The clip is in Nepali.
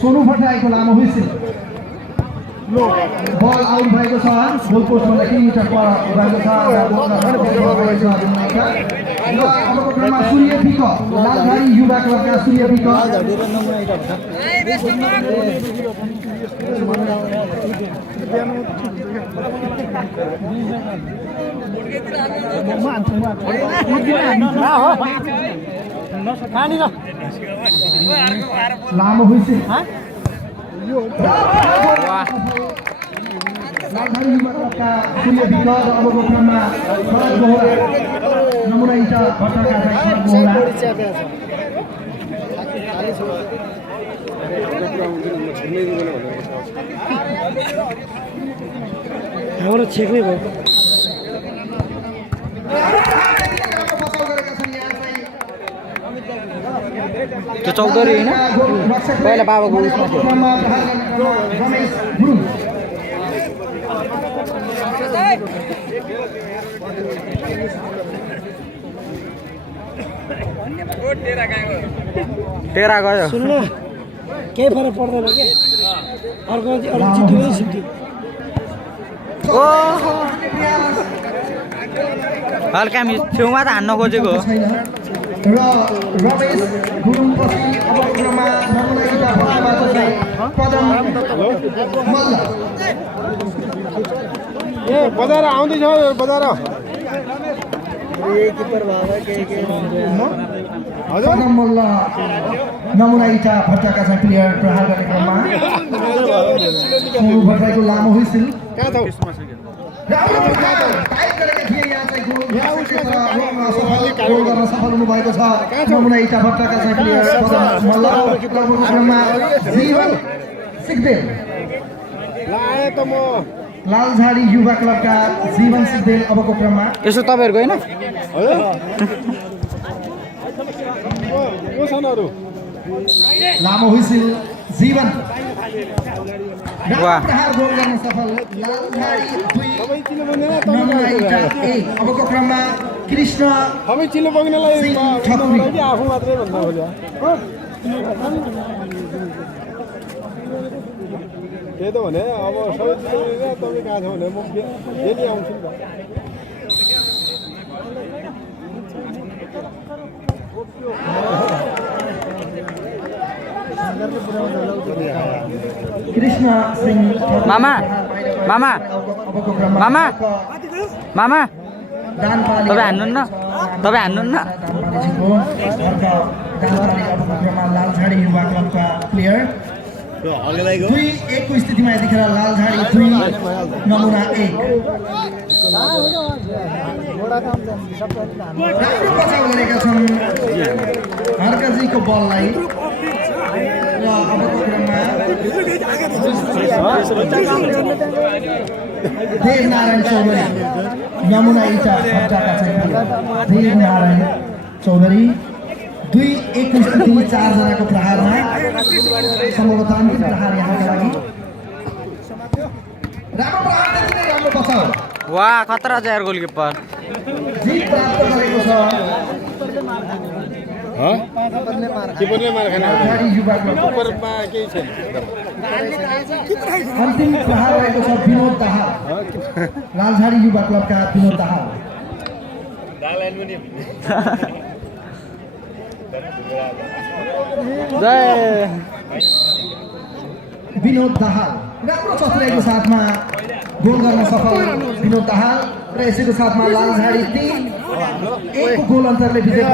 सोनु भट्टराईको लामो हुइसिल बल आउट भएको छ गोल पोस्टमा किलोमिटर पर भएको छ अबको क्रममा सूर्य पिक लालधारी युवा क्लबका सूर्य पिक लामो हुइसिल लालधारी युवा क्लबका सूर्य पिक अबको क्रममा नमुना इटा भट्टका हाम्रो छेक्नै भयो त्यो चौधरी होइन पहिला बाबाको उसमा थियो टेरा गयो सुन्नु केही फरक पर्दैन के अर्को चिट्ठी पनि सिक्थ्यो हल्का छेउमा त हान्न खोजेको हो र रमेश गुरुङपछि अब क्रममा नमुना इटा भट्टबाट चाहिँ पदम मल्ल ए बजार आउँदैछ बजार पदम मल्ल नमुना इटा भट्टका चाहिँ प्लेयर प्रहार गर्ने क्रममा सोनु भट्टराईको लामो हुइसिल राम्रो प्रहार टाइप गरेका थिए यहाँ चाहिँ गोल गर्न सफल हुनुभएको छ नमुना इटा भट्टका चाहिँ प्लेयर पदम मल्ल क्रममा जीवन सिक्देल लालझाडी युवा क्लबका जीवन सिक्देल अबको क्रममा यसो तपाईँहरूको होइन लामो हुइसिल जीवन वाह प्रहार गोल गर्न सफल लालझाडी 2 नमुना इटा 1 अबको क्रममा कृष्ण सबै चिलो बग्नेलाई ठकुरी आफू मात्रै भन्दा खोज्यो त्यही त भने अब सबै चिलो तपाईँ कहाँ छ भने म डेली आउँछु नि कृष्ण सिंह मामा मामा अबको क्रममा मामा मामा दानपाली तपाईँ हान्नुहुन्न तपाईँ हान्नुहुन्न लालझाडी युवा क्लबका प्लेयर 2-1 को स्थितिमा यतिखेर लालझाडी 2 नमुना 1 राम्रो बचाउ गरेका छन् हर्कजीको बललाई र अबको क्रममा देवनारायण चौधरी नमुना इटा भट्टका चाहिँ देवनारायण चौधरी 2-1 को स्थिति 4 जनाको प्रहारमा सम्भवतः अन्तिम प्रहार यहाँका लागि राम्रो प्रहार देखिने राम्रो बचाउ वाह खतरा छ यार गोलकिपर जित प्राप्त गरेको छ किपरले मार खाने लालझाडी युवा क्लब किपरमा केही छैन अन्तिम प्रहार रहेको छ विनोद दाहाल लालझाडी युवा क्लबका विनोद दाहाल विनोद दाहाल राम्रो चतुराईको साथमा गोल गर्न सफल विनोद दाहाल र यसैको साथमा लालझाडी 3-1 को गोल अन्तरले विजय